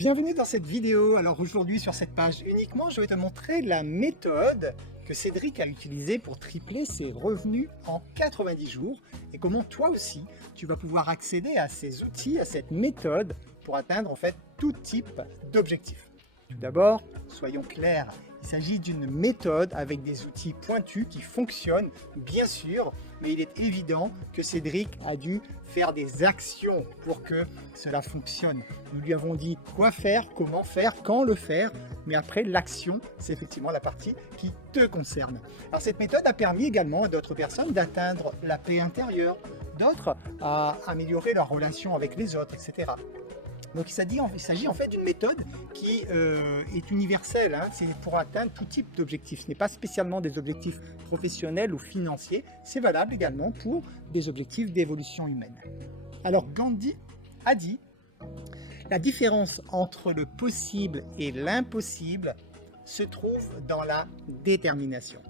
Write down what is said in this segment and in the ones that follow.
Bienvenue dans cette vidéo. Alors aujourd'hui sur cette page uniquement, je vais te montrer la méthode que Cédric a utilisée pour tripler ses revenus en 90 jours et comment toi aussi tu vas pouvoir accéder à ces outils, à cette méthode pour atteindre en fait tout type d'objectifs. Tout d'abord, soyons clairs, il s'agit d'une méthode avec des outils pointus qui fonctionnent bien sûr, mais il est évident que Cédric a dû faire des actions pour que cela fonctionne. Nous lui avons dit quoi faire, comment faire, quand le faire, mais après l'action, c'est effectivement la partie qui te concerne. Alors cette méthode a permis également à d'autres personnes d'atteindre la paix intérieure, d'autres à améliorer leur relation avec les autres, etc. Donc il s'agit en fait d'une méthode qui est universelle, hein. C'est pour atteindre tout type d'objectifs. Ce n'est pas spécialement des objectifs professionnels ou financiers, c'est valable également pour des objectifs d'évolution humaine. Alors Gandhi a dit « La différence entre le possible et l'impossible se trouve dans la détermination ».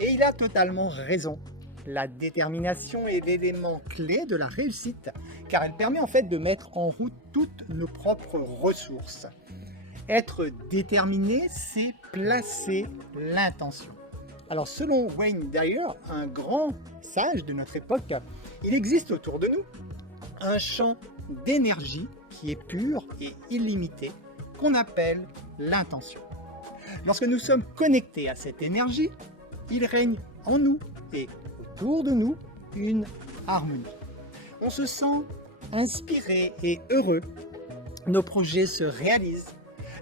Et il a totalement raison. La détermination est l'élément clé de la réussite car elle permet en fait de mettre en route toutes nos propres ressources. Être déterminé, c'est placer l'intention. Alors selon Wayne Dyer, un grand sage de notre époque, il existe autour de nous un champ d'énergie qui est pur et illimité qu'on appelle l'intention. Lorsque nous sommes connectés à cette énergie, il règne en nous et autour de nous une harmonie. On se sent inspiré et heureux. Nos projets se réalisent.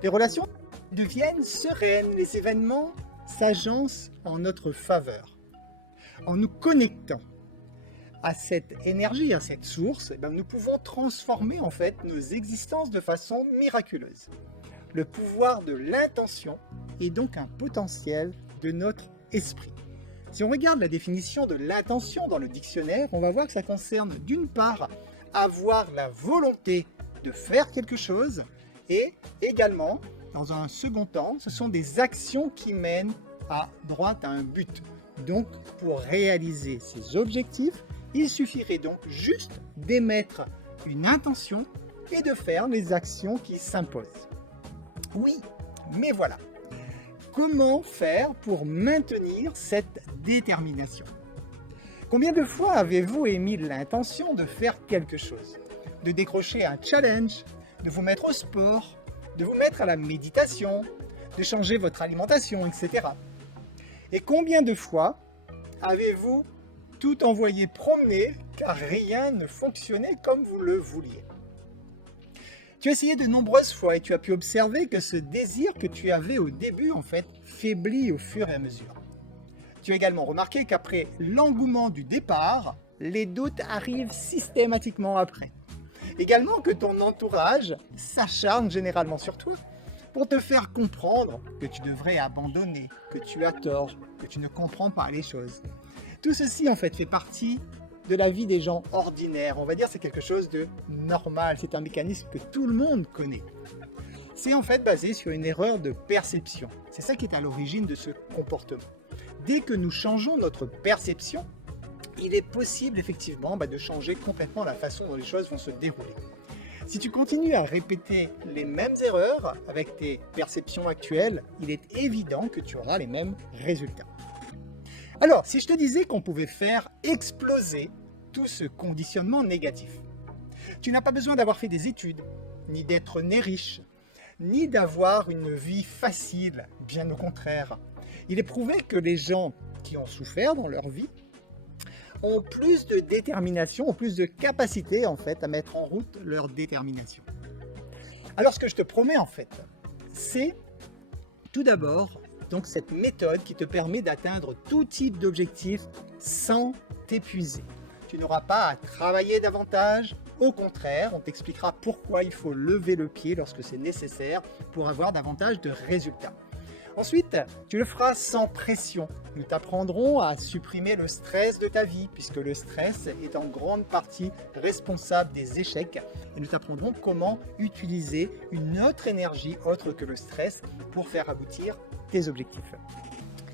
Les relations deviennent sereines. Les événements s'agencent en notre faveur. En nous connectant à cette énergie, à cette source, nous pouvons transformer en fait nos existences de façon miraculeuse. Le pouvoir de l'intention est donc un potentiel de notre esprit. Si on regarde la définition de l'intention dans le dictionnaire, on va voir que ça concerne d'une part avoir la volonté de faire quelque chose et également, dans un second temps, ce sont des actions qui mènent à droite à un but. Donc, pour réaliser ces objectifs, il suffirait donc juste d'émettre une intention et de faire les actions qui s'imposent. Oui, mais voilà. Comment faire pour maintenir cette détermination? Combien de fois avez-vous émis l'intention de faire quelque chose? De décrocher un challenge, de vous mettre au sport, de vous mettre à la méditation, de changer votre alimentation, etc. Et combien de fois avez-vous tout envoyé promener car rien ne fonctionnait comme vous le vouliez? Tu as essayé de nombreuses fois et tu as pu observer que ce désir que tu avais au début, en fait, faiblit au fur et à mesure. Tu as également remarqué qu'après l'engouement du départ, les doutes arrivent systématiquement après. Également que ton entourage s'acharne généralement sur toi pour te faire comprendre que tu devrais abandonner, que tu as tort, que tu ne comprends pas les choses. Tout ceci, en fait, fait partie de la vie des gens ordinaires. On va dire c'est quelque chose de normal, c'est un mécanisme que tout le monde connaît. C'est en fait basé sur une erreur de perception. C'est ça qui est à l'origine de ce comportement. Dès que nous changeons notre perception, il est possible effectivement de changer complètement la façon dont les choses vont se dérouler. Si tu continues à répéter les mêmes erreurs avec tes perceptions actuelles, il est évident que tu auras les mêmes résultats. Alors, si je te disais qu'on pouvait faire exploser tout ce conditionnement négatif, tu n'as pas besoin d'avoir fait des études, ni d'être né riche, ni d'avoir une vie facile, bien au contraire. Il est prouvé que les gens qui ont souffert dans leur vie ont plus de détermination, ont plus de capacité en fait à mettre en route leur détermination. Alors ce que je te promets en fait, c'est tout d'abord donc cette méthode qui te permet d'atteindre tout type d'objectif sans t'épuiser. Tu n'auras pas à travailler davantage, au contraire, on t'expliquera pourquoi il faut lever le pied lorsque c'est nécessaire pour avoir davantage de résultats. Ensuite, tu le feras sans pression. Nous t'apprendrons à supprimer le stress de ta vie, puisque le stress est en grande partie responsable des échecs. Et nous t'apprendrons comment utiliser une autre énergie autre que le stress pour faire aboutir tes objectifs.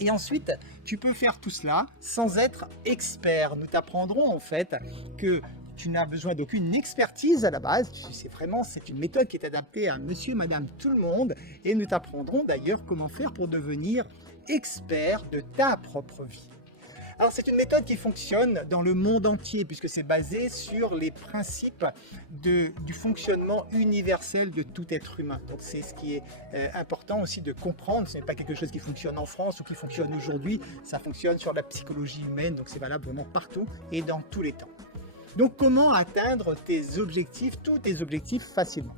Et ensuite, tu peux faire tout cela sans être expert. Nous t'apprendrons en fait que Tu n'as besoin d'aucune expertise à la base. C'est une méthode qui est adaptée à monsieur, madame, tout le monde. Et nous t'apprendrons d'ailleurs comment faire pour devenir expert de ta propre vie. Alors c'est une méthode qui fonctionne dans le monde entier puisque c'est basé sur les principes du fonctionnement universel de tout être humain. Donc c'est ce qui est important aussi de comprendre. Ce n'est pas quelque chose qui fonctionne en France ou qui fonctionne aujourd'hui. Ça fonctionne sur la psychologie humaine, donc c'est valable vraiment partout et dans tous les temps. Donc comment atteindre tes objectifs, tous tes objectifs facilement?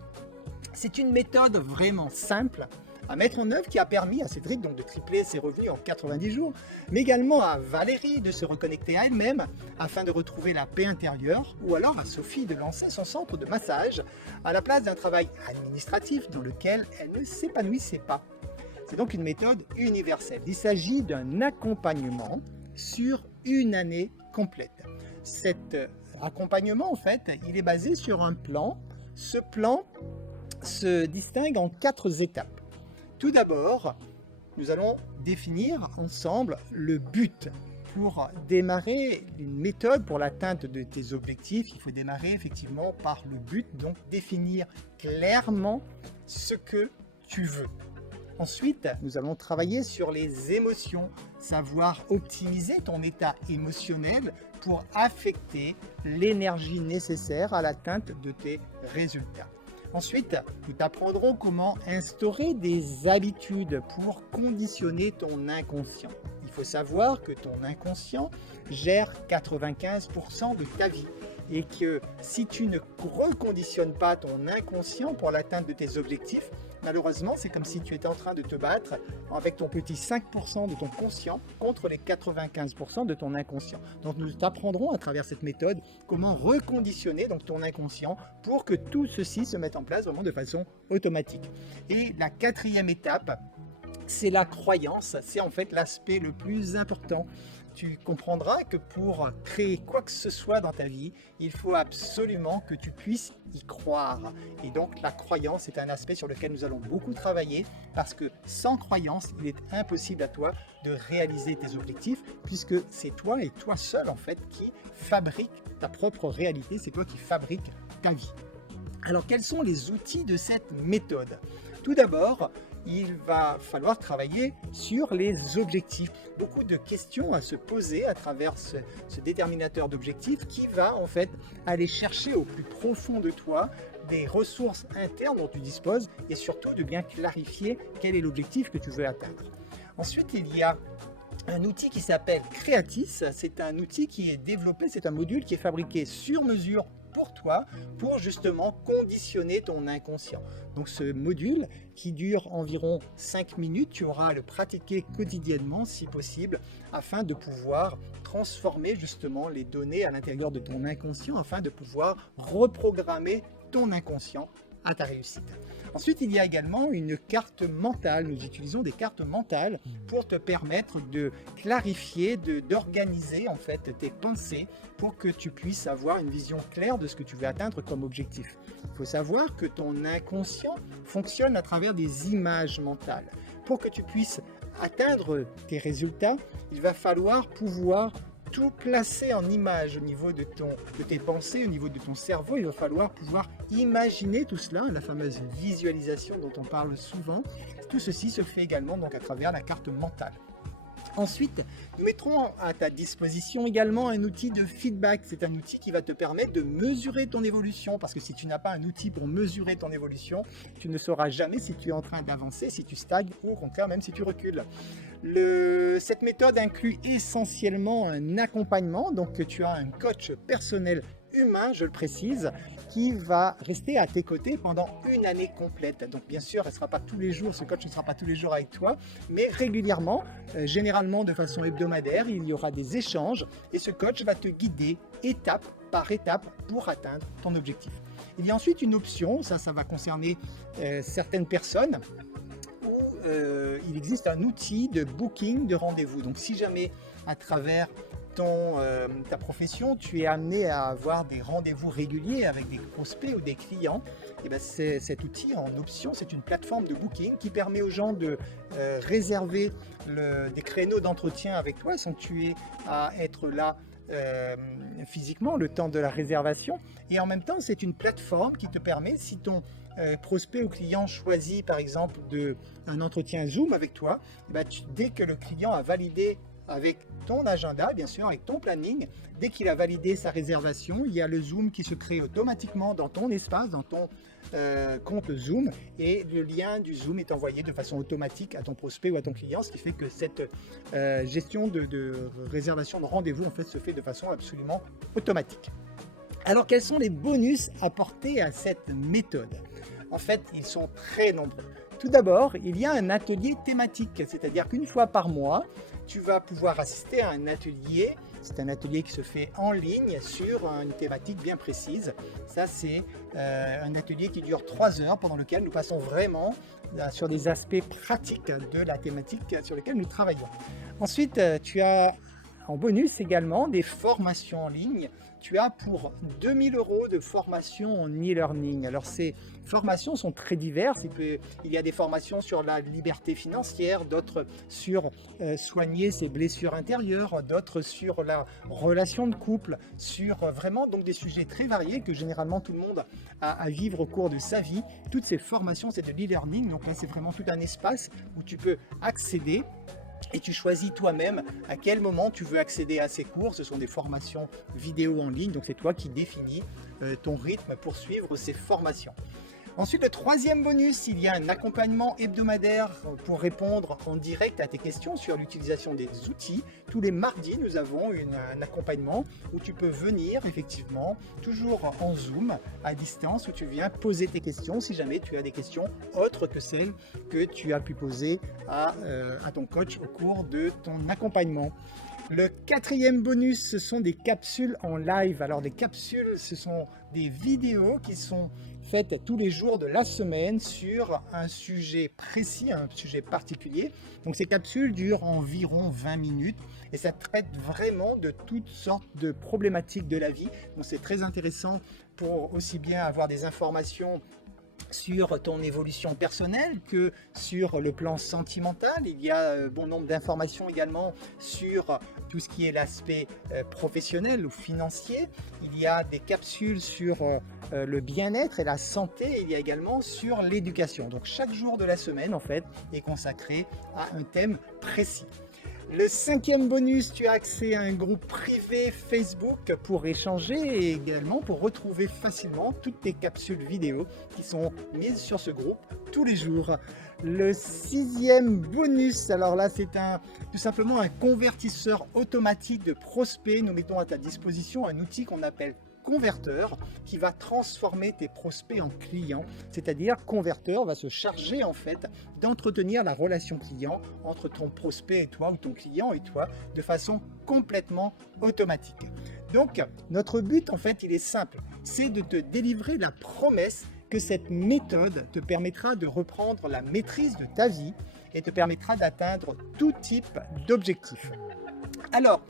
C'est une méthode vraiment simple à mettre en œuvre qui a permis à Cédric donc de tripler ses revenus en 90 jours, mais également à Valérie de se reconnecter à elle-même afin de retrouver la paix intérieure, ou alors à Sophie de lancer son centre de massage à la place d'un travail administratif dans lequel elle ne s'épanouissait pas. C'est donc une méthode universelle. Il s'agit d'un accompagnement sur une année complète. Cet accompagnement, en fait, il est basé sur un plan. Ce plan se distingue en 4 étapes. Tout d'abord, nous allons définir ensemble le but. Pour démarrer une méthode pour l'atteinte de tes objectifs, il faut démarrer effectivement par le but, donc définir clairement ce que tu veux. Ensuite, nous allons travailler sur les émotions, savoir optimiser ton état émotionnel pour affecter l'énergie nécessaire à l'atteinte de tes résultats. Ensuite, nous t'apprendrons comment instaurer des habitudes pour conditionner ton inconscient. Il faut savoir que ton inconscient gère 95% de ta vie et que si tu ne reconditionnes pas ton inconscient pour l'atteinte de tes objectifs, malheureusement, c'est comme si tu étais en train de te battre avec ton petit 5% de ton conscient contre les 95% de ton inconscient. Donc nous t'apprendrons à travers cette méthode comment reconditionner donc ton inconscient pour que tout ceci se mette en place vraiment de façon automatique. Et la 4e étape, c'est la croyance. C'est en fait l'aspect le plus important. Tu comprendras que pour créer quoi que ce soit dans ta vie, il faut absolument que tu puisses y croire. Et donc la croyance est un aspect sur lequel nous allons beaucoup travailler parce que sans croyance, il est impossible à toi de réaliser tes objectifs puisque c'est toi et toi seul en fait qui fabrique ta propre réalité, c'est toi qui fabrique ta vie. Alors quels sont les outils de cette méthode? Tout d'abord, il va falloir travailler sur les objectifs. Beaucoup de questions à se poser à travers ce déterminateur d'objectifs qui va en fait aller chercher au plus profond de toi des ressources internes dont tu disposes et surtout de bien clarifier quel est l'objectif que tu veux atteindre. Ensuite, il y a un outil qui s'appelle Creatis. C'est un outil qui est développé, c'est un module qui est fabriqué sur mesure pour toi, pour justement conditionner ton inconscient. Donc ce module qui dure environ 5 minutes, tu auras à le pratiquer quotidiennement si possible, afin de pouvoir transformer justement les données à l'intérieur de ton inconscient, afin de pouvoir reprogrammer ton inconscient à ta réussite. Ensuite, il y a également une carte mentale. Nous utilisons des cartes mentales pour te permettre de clarifier, d'organiser en fait tes pensées pour que tu puisses avoir une vision claire de ce que tu veux atteindre comme objectif. Il faut savoir que ton inconscient fonctionne à travers des images mentales. Pour que tu puisses atteindre tes résultats, il va falloir pouvoir tout placer en image au niveau de tes pensées, au niveau de ton cerveau. Il va falloir pouvoir imaginer tout cela, la fameuse visualisation dont on parle souvent. Tout ceci se fait également donc à travers la carte mentale. Ensuite, nous mettrons à ta disposition également un outil de feedback. C'est un outil qui va te permettre de mesurer ton évolution, parce que si tu n'as pas un outil pour mesurer ton évolution, tu ne sauras jamais si tu es en train d'avancer, si tu stagnes ou au contraire même si tu recules. Cette méthode inclut essentiellement un accompagnement, donc tu as un coach personnel humain, je le précise, qui va rester à tes côtés pendant une année complète. Donc bien sûr, elle sera pas tous les jours, ce coach ne sera pas tous les jours avec toi, mais régulièrement, généralement de façon hebdomadaire, il y aura des échanges et ce coach va te guider étape par étape pour atteindre ton objectif. Il y a ensuite une option, ça va concerner certaines personnes, où il existe un outil de booking de rendez-vous. Donc si jamais à travers ta profession, tu es amené à avoir des rendez-vous réguliers avec des prospects ou des clients, et bien cet outil en option, c'est une plateforme de booking qui permet aux gens de réserver des créneaux d'entretien avec toi sans tuer à être là physiquement, le temps de la réservation. Et en même temps, c'est une plateforme qui te permet, si ton prospect ou client choisit par exemple un entretien Zoom avec toi, dès que le client a validé avec ton agenda, bien sûr, avec ton planning, dès qu'il a validé sa réservation, il y a le Zoom qui se crée automatiquement dans ton espace, dans ton compte Zoom, et le lien du Zoom est envoyé de façon automatique à ton prospect ou à ton client, ce qui fait que cette gestion de réservation de rendez-vous en fait se fait de façon absolument automatique. Alors, quels sont les bonus apportés à cette méthode? En fait, ils sont très nombreux. Tout d'abord, il y a un atelier thématique, c'est-à-dire qu'une fois par mois, tu vas pouvoir assister à un atelier. C'est un atelier qui se fait en ligne sur une thématique bien précise. Ça, c'est un atelier qui dure 3 heures, pendant lequel nous passons vraiment sur des aspects pratiques de la thématique sur lesquels nous travaillons. Ensuite, tu as en bonus également des formations en ligne. Tu as pour 2 000 € de formation en e-learning. Alors ces formations sont très diverses. Il y a des formations sur la liberté financière, d'autres sur soigner ses blessures intérieures, d'autres sur la relation de couple, sur vraiment donc des sujets très variés que généralement tout le monde a à vivre au cours de sa vie. Toutes ces formations, c'est de l'e-learning. Donc là, c'est vraiment tout un espace où tu peux accéder. Et tu choisis toi-même à quel moment tu veux accéder à ces cours. Ce sont des formations vidéo en ligne, donc c'est toi qui définis ton rythme pour suivre ces formations. Ensuite, le troisième bonus, il y a un accompagnement hebdomadaire pour répondre en direct à tes questions sur l'utilisation des outils. Tous les mardis, nous avons un accompagnement où tu peux venir effectivement, toujours en Zoom, à distance, où tu viens poser tes questions si jamais tu as des questions autres que celles que tu as pu poser à ton coach au cours de ton accompagnement. Le quatrième bonus, ce sont des capsules en live. Alors des capsules, ce sont des vidéos qui sont faites tous les jours de la semaine sur un sujet précis, un sujet particulier. Donc ces capsules durent environ 20 minutes et ça traite vraiment de toutes sortes de problématiques de la vie. Donc c'est très intéressant pour aussi bien avoir des informations sur ton évolution personnelle que sur le plan sentimental. Il y a bon nombre d'informations également sur tout ce qui est l'aspect professionnel ou financier. Il y a des capsules sur le bien-être et la santé. Il y a également sur l'éducation. Donc chaque jour de la semaine en fait est consacré à un thème précis. Le cinquième bonus, tu as accès à un groupe privé Facebook pour échanger et également pour retrouver facilement toutes tes capsules vidéo qui sont mises sur ce groupe tous les jours. Le sixième bonus, alors là c'est tout simplement un convertisseur automatique de prospects. Nous mettons à ta disposition un outil qu'on appelle Converteur qui va transformer tes prospects en clients, c'est-à-dire Converteur va se charger en fait d'entretenir la relation client entre ton prospect et toi ou ton client et toi de façon complètement automatique. Donc notre but en fait il est simple, c'est de te délivrer la promesse que cette méthode te permettra de reprendre la maîtrise de ta vie et te permettra d'atteindre tout type d'objectifs. Alors,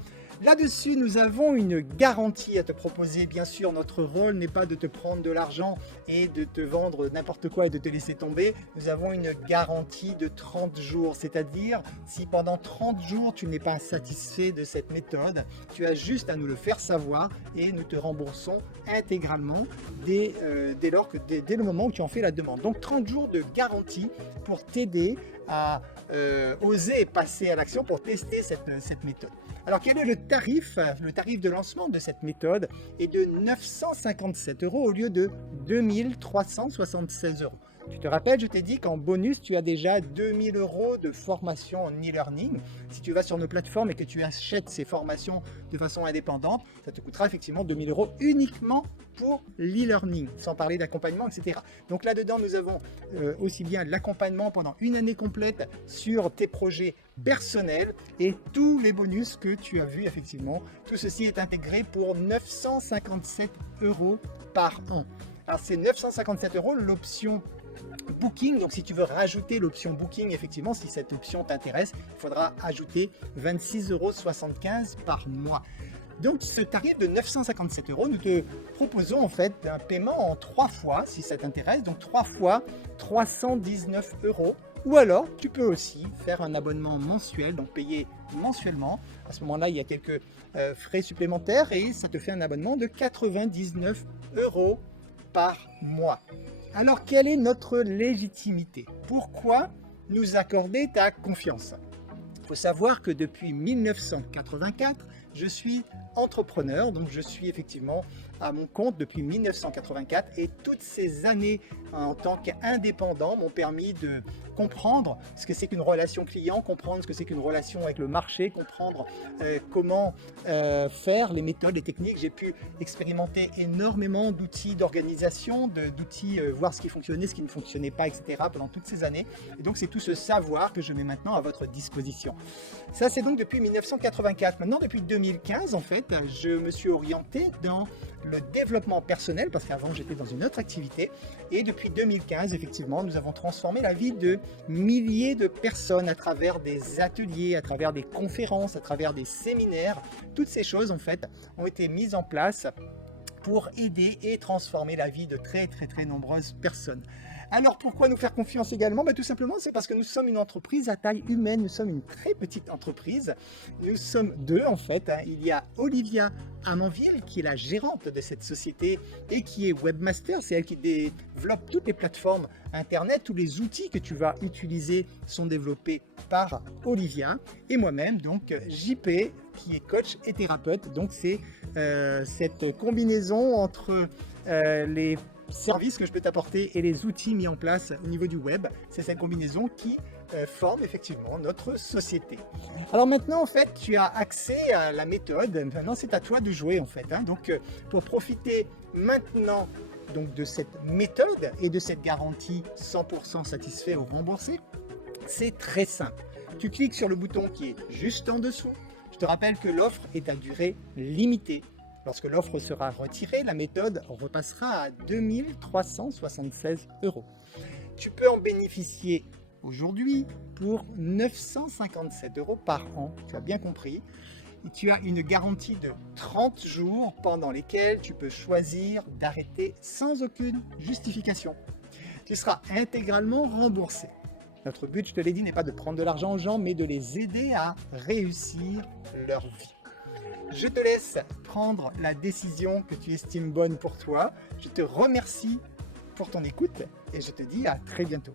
là-dessus, nous avons une garantie à te proposer. Bien sûr, notre rôle n'est pas de te prendre de l'argent et de te vendre n'importe quoi et de te laisser tomber. Nous avons une garantie de 30 jours, c'est-à-dire si pendant 30 jours tu n'es pas satisfait de cette méthode, tu as juste à nous le faire savoir et nous te remboursons intégralement dès le moment où tu en fais la demande. Donc 30 jours de garantie pour t'aider à oser passer à l'action pour tester cette méthode. Alors quel est le tarif? Le tarif de lancement de cette méthode est de 957 € au lieu de 2376 €. Tu te rappelles, je t'ai dit qu'en bonus, tu as déjà 2000 € de formation en e-learning. Si tu vas sur nos plateformes et que tu achètes ces formations de façon indépendante, ça te coûtera effectivement 2000 € uniquement pour l'e-learning, sans parler d'accompagnement, etc. Donc là-dedans, nous avons aussi bien l'accompagnement pendant une année complète sur tes projets personnels et tous les bonus que tu as vus effectivement. Tout ceci est intégré pour 957 € par an. Alors c'est 957 € l'option Booking, donc si tu veux rajouter l'option Booking, effectivement, si cette option t'intéresse, il faudra ajouter 26,75 € par mois. Donc ce tarif de 957 €, nous te proposons en fait un paiement en 3 fois, si ça t'intéresse, donc 3 fois 319 € Ou alors, tu peux aussi faire un abonnement mensuel, donc payer mensuellement. À ce moment-là, il y a quelques frais supplémentaires et ça te fait un abonnement de 99 € par mois. Alors, quelle est notre légitimité? Pourquoi nous accorder ta confiance? Il faut savoir que depuis 1984, je suis entrepreneur, donc je suis effectivement à mon compte depuis 1984 et toutes ces années en tant qu'indépendant m'ont permis de comprendre ce que c'est qu'une relation client, comprendre ce que c'est qu'une relation avec le marché, comprendre comment faire les méthodes, les techniques. J'ai pu expérimenter énormément d'outils d'organisation, d'outils, voir ce qui fonctionnait, ce qui ne fonctionnait pas, etc. pendant toutes ces années. Et donc c'est tout ce savoir que je mets maintenant à votre disposition. Ça c'est donc depuis 1984. Maintenant depuis 2015 en fait, je me suis orienté dans le développement personnel parce qu'avant j'étais dans une autre activité et depuis 2015 effectivement nous avons transformé la vie de milliers de personnes à travers des ateliers, à travers des conférences, à travers des séminaires. Toutes ces choses en fait ont été mises en place pour aider et transformer la vie de très nombreuses personnes. Alors pourquoi nous faire confiance également? Tout simplement c'est parce que nous sommes une entreprise à taille humaine, nous sommes une très petite entreprise, nous sommes deux en fait, il y a Olivia Amanville qui est la gérante de cette société et qui est webmaster, c'est elle qui développe toutes les plateformes internet, tous les outils que tu vas utiliser sont développés par Olivia et moi-même donc JP qui est coach et thérapeute, donc c'est cette combinaison entre les services que je peux t'apporter et les outils mis en place au niveau du web, c'est cette combinaison qui forme effectivement notre société. Alors maintenant en fait tu as accès à la méthode, maintenant c'est à toi de jouer en fait, donc pour profiter maintenant donc de cette méthode et de cette garantie 100% satisfait ou remboursé, c'est très simple. Tu cliques sur le bouton qui est juste en dessous. Je te rappelle que l'offre est à durée limitée. Lorsque l'offre sera retirée, la méthode repassera à 2376 €. Tu peux en bénéficier aujourd'hui pour 957 € par an, tu as bien compris. Et tu as une garantie de 30 jours pendant lesquels tu peux choisir d'arrêter sans aucune justification. Tu seras intégralement remboursé. Notre but, je te l'ai dit, n'est pas de prendre de l'argent aux gens, mais de les aider à réussir leur vie. Je te laisse prendre la décision que tu estimes bonne pour toi. Je te remercie pour ton écoute et je te dis à très bientôt.